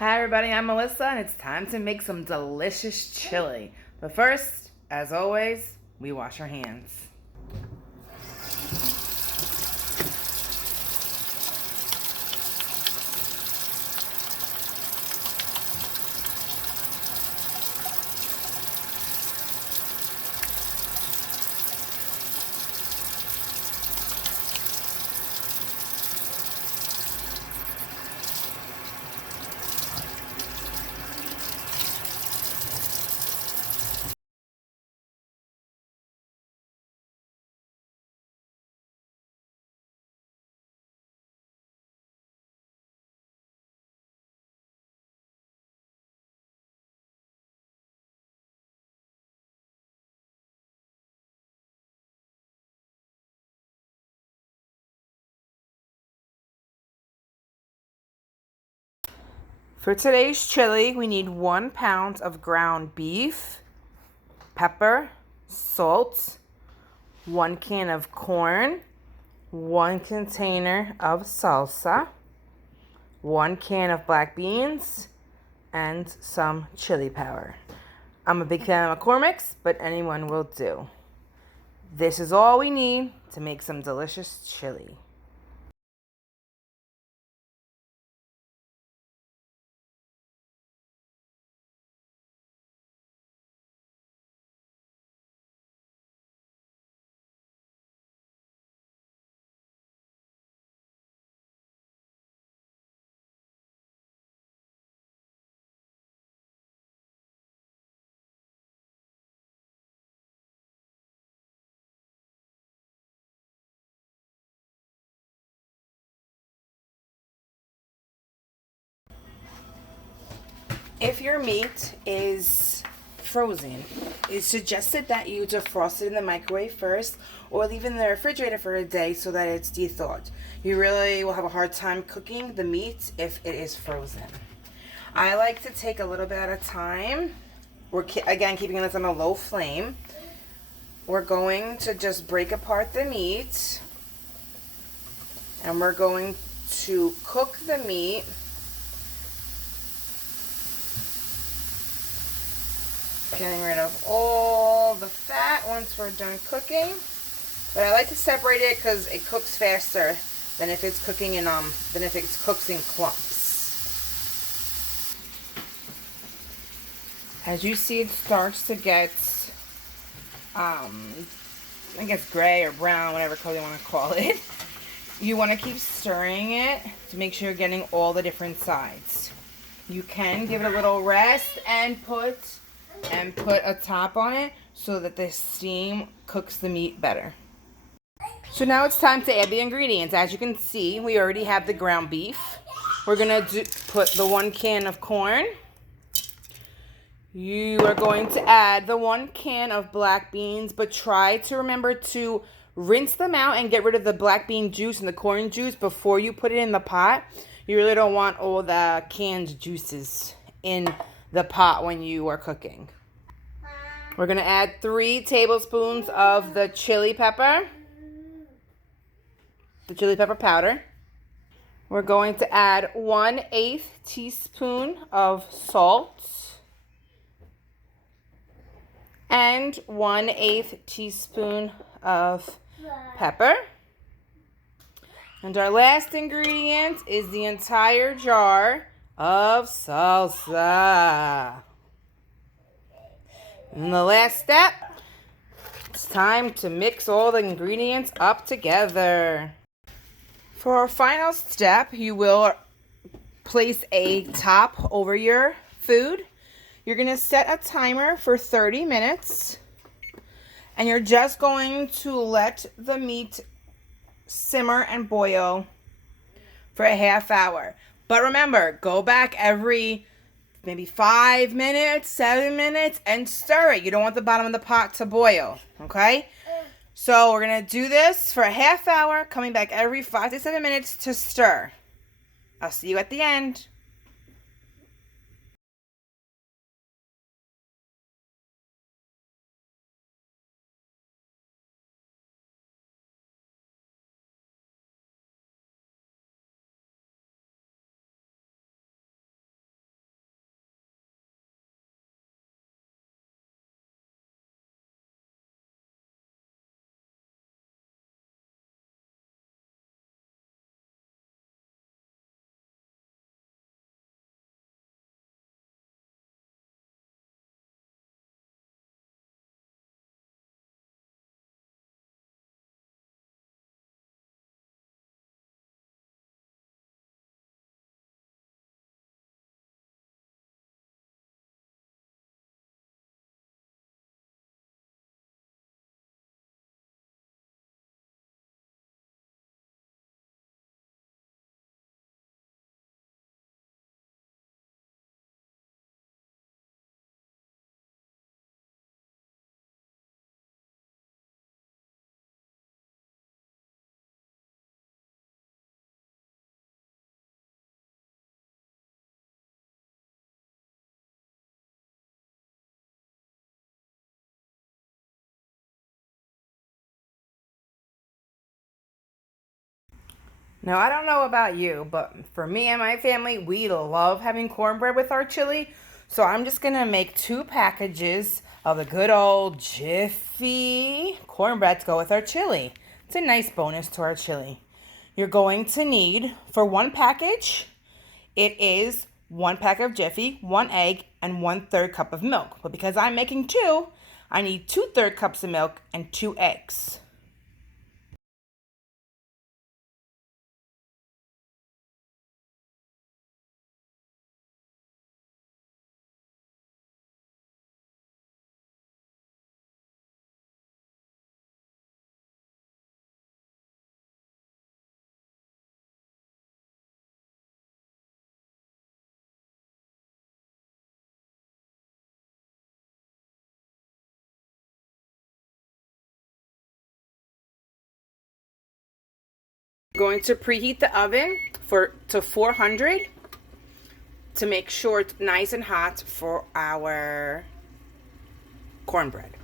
Hi everybody, I'm Melissa and it's time to make some delicious chili. But first, as always, we wash our hands. For today's chili, we need 1 pound of ground beef, pepper, salt, 1 can of corn, 1 container of salsa, 1 can of black beans, and some chili powder. I'm a big fan of McCormick's, but anyone will do. This is all we need to make some delicious chili. If your meat is frozen, it's suggested that you defrost it in the microwave first or leave it in the refrigerator for a day so that it's de-thawed. You really will have a hard time cooking the meat if it is frozen. I like to take a little bit at a time. We're again keeping this on a low flame. We're going to just break apart the meat and we're going to cook the meat getting rid of all the fat once we're done cooking. But I like to separate it because it cooks faster than if it's cooking in than if it's cooked in clumps. As you see, it starts to get I guess gray or brown, whatever color you want to call it. You want to keep stirring it to make sure you're getting all the different sides. You can give it a little rest and put a top on it so that the steam cooks the meat better. So now it's time to add the ingredients. As you can see, we already have the ground beef. We're going to put the 1 can of corn. You are going to add the 1 can of black beans, but try to remember to rinse them out and get rid of the black bean juice and the corn juice before you put it in the pot. You really don't want all the canned juices in the pot when you are cooking. We're going to add 3 tablespoons of the chili pepper powder. We're going to add 1/8 teaspoon of salt and 1/8 teaspoon of pepper. And our last ingredient is the entire jar of salsa. And the last step, it's time to mix all the ingredients up together. For our final step, you will place a top over your food. You're going to set a timer for 30 minutes. And you're just going to let the meat simmer and boil for a half hour. But remember, go back every maybe 5 minutes, 7 minutes, and stir it. You don't want the bottom of the pot to boil, okay? So we're going to do this for a half hour, coming back every 5 to 7 minutes to stir. I'll see you at the end. Now, I don't know about you, but for me and my family, we love having cornbread with our chili. So I'm just going to make 2 packages of the good old Jiffy cornbread to go with our chili. It's a nice bonus to our chili. You're going to need, for 1 package, it is 1 pack of Jiffy, 1 egg, and 1/3 cup of milk. But because I'm making 2, I need 2/3 cups of milk and 2 eggs. Going to preheat the oven to 400 to make sure it's nice and hot for our cornbread.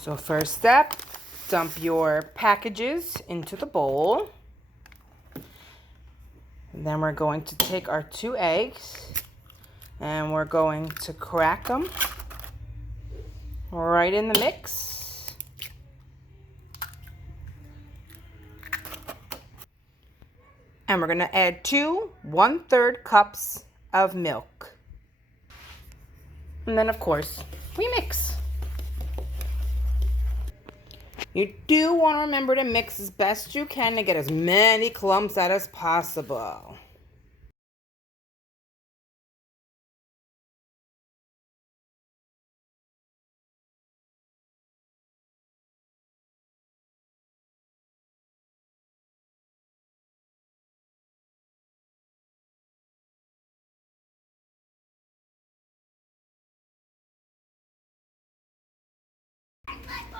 So first step, dump your packages into the bowl. And then we're going to take our 2 eggs and we're going to crack them right in the mix. And we're going to add 2 1/3 cups of milk. And then of course, we mix. You do want to remember to mix as best you can to get as many clumps out as possible.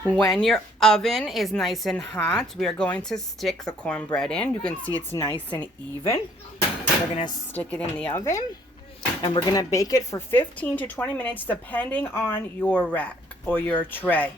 When your oven is nice and hot, we are going to stick the cornbread in. You can see it's nice and even. We're going to stick it in the oven and we're going to bake it for 15 to 20 minutes depending on your rack or your tray.